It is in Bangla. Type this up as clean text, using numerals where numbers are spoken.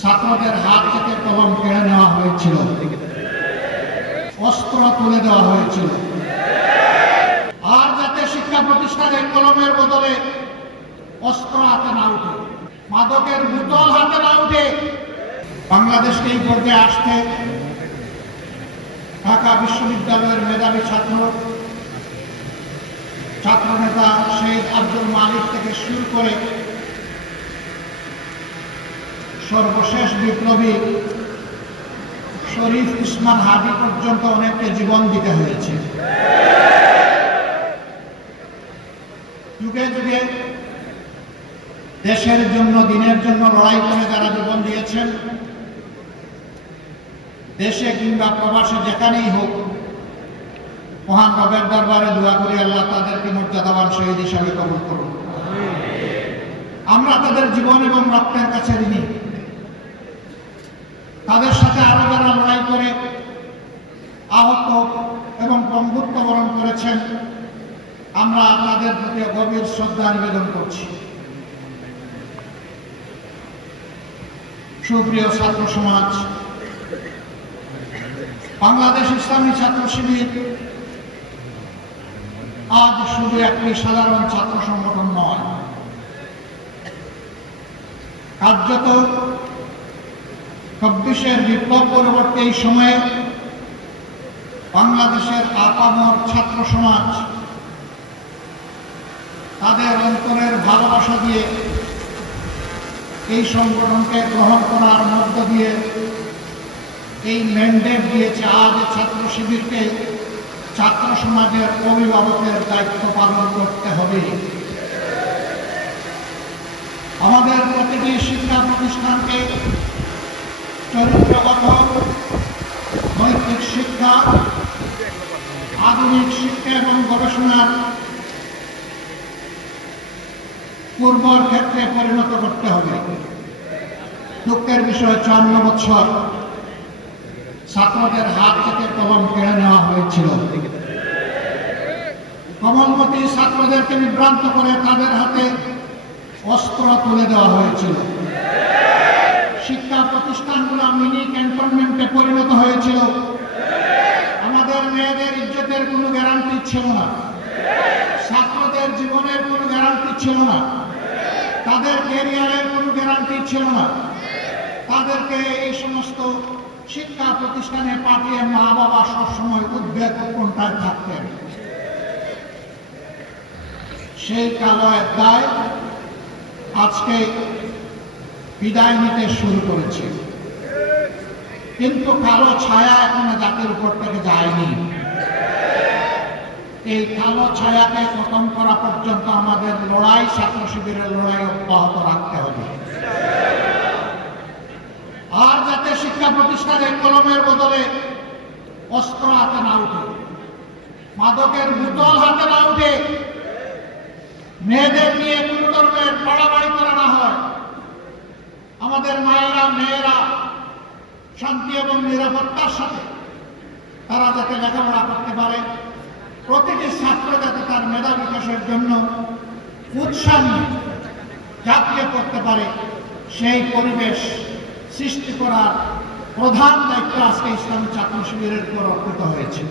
ছাত্রদের হাত থেকে কলম কেড়ে নেওয়া হয়েছিল, অস্ত্র তুলে দেওয়া হয়েছিল। আর যাতে শিক্ষা প্রতিষ্ঠানে কলমের বদলে অস্ত্র হাতে না উঠে, মাদকের বোতল হাতে না উঠে, বাংলাদেশকে এই পর্যায়ে আসতে ঢাকা বিশ্ববিদ্যালয়ের মেধাবী ছাত্রনেতা শহীদ আব্দুল মালিক থেকে শুরু করে সর্বশেষ বিপ্লবী শরীফ উসমান হাদি পর্যন্ত অনেককে জীবন দিতে হয়েছে। যুগে যুগে দেশের জন্য, দিনের জন্য লড়াই করে যারা জীবন দিয়েছেন, দেশে কিংবা প্রবাসে যেখানেই হোক, মহান রবের দরবারে দোয়া করি আল্লাহ তাদেরকে মর্যাদাবান শহীদ হিসাবে কবুল করুন। আমরা তাদের জীবন এবং রক্তের কাছে ঋণী। তাদের সাথে আরো যারা লড়াই করে আহত এবং পঙ্গুত্ব বরণ করেছেন, আমরা তাদের প্রতি গভীর শ্রদ্ধা নিবেদন করছি। সুপ্রিয় ছাত্র সমাজ, বাংলাদেশ ইসলামী ছাত্র শিবির আজ শুধু একটি সাধারণ ছাত্র সংগঠন নয়, কার্যত ২৪-এর বিপ্লব পরবর্তী এই সময়ে বাংলাদেশের আপামর ছাত্র সমাজ তাদের অন্তরের ভালোবাসা দিয়ে এই সংগঠনকে গ্রহণ করার মধ্য দিয়ে এই ম্যান্ডেট দিয়েছে আজ ছাত্র শিবিরকে ছাত্র সমাজের অভিভাবকের দায়িত্ব পালন করতে হবে। আমাদের প্রতিটি শিক্ষা প্রতিষ্ঠানকে চরিত্র গঠন, নৈতিক শিক্ষা, আধুনিক শিক্ষা এবং গবেষণার পূর্বর ক্ষেত্রে পরিণত করতে হবে। দুঃখের বিষয় ৫৪ বছর ছাত্রদের হাত থেকে কলম কেড়ে নেওয়া হয়েছিল। কমলমতি ছাত্রদেরকে বিভ্রান্ত করে তাদের হাতে অস্ত্র তুলে দেওয়া হয়েছিল। শিক্ষা প্রতিষ্ঠানগুলো মিনি ক্যান্টনমেন্টে পরিণত হয়েছিল। আমাদের মেয়েদের ইজ্জতের কোনো গ্যারান্টি ছিল না, ছাত্রদের জীবনের কোনো গ্যারান্টি ছিল না, তাদের ক্যারিয়ারের কোনো গ্যারান্টি ছিল না। তাদেরকে এই সমস্ত শিক্ষা প্রতিষ্ঠানে পাঠিয়ে মা বাবা সবসময় উদ্বেগ উৎকণ্ঠায় থাকতেন। সেই কালো অধ্যায় আজকে বিদায় নিতে শুরু করেছে, কিন্তু কালো ছায়া এখনো জাতির উপর থেকে যায়নি। এই কালো ছায়াকে খতম করা পর্যন্ত আমাদের লড়াই, ছাত্র শিবিরের লড়াই অব্যাহত রাখতে হবে। আর যাতে শিক্ষা প্রতিষ্ঠানে কলমের বদলে অস্ত্র হাতে না উঠে, মাদকের বোতল হাতে না উঠে, মেয়েদের নিয়ে কোনো ধরনের বাড়াবাড়ি করা না হয়, আমাদের মায়েরা মেয়েরা শান্তি এবং নিরাপত্তার সাথে তারা যাতে লেখাপড়া করতে পারে, প্রতিটি ছাত্র যাতে তার মেধা বিকাশের জন্য উৎসাহ নিয়ে ঝাঁপিয়ে পড়তে পারে, সেই পরিবেশ সৃষ্টি করার প্রধান দায়িত্ব আজকে ইসলামী ছাত্র শিবিরের উপর অর্পিত হয়েছে।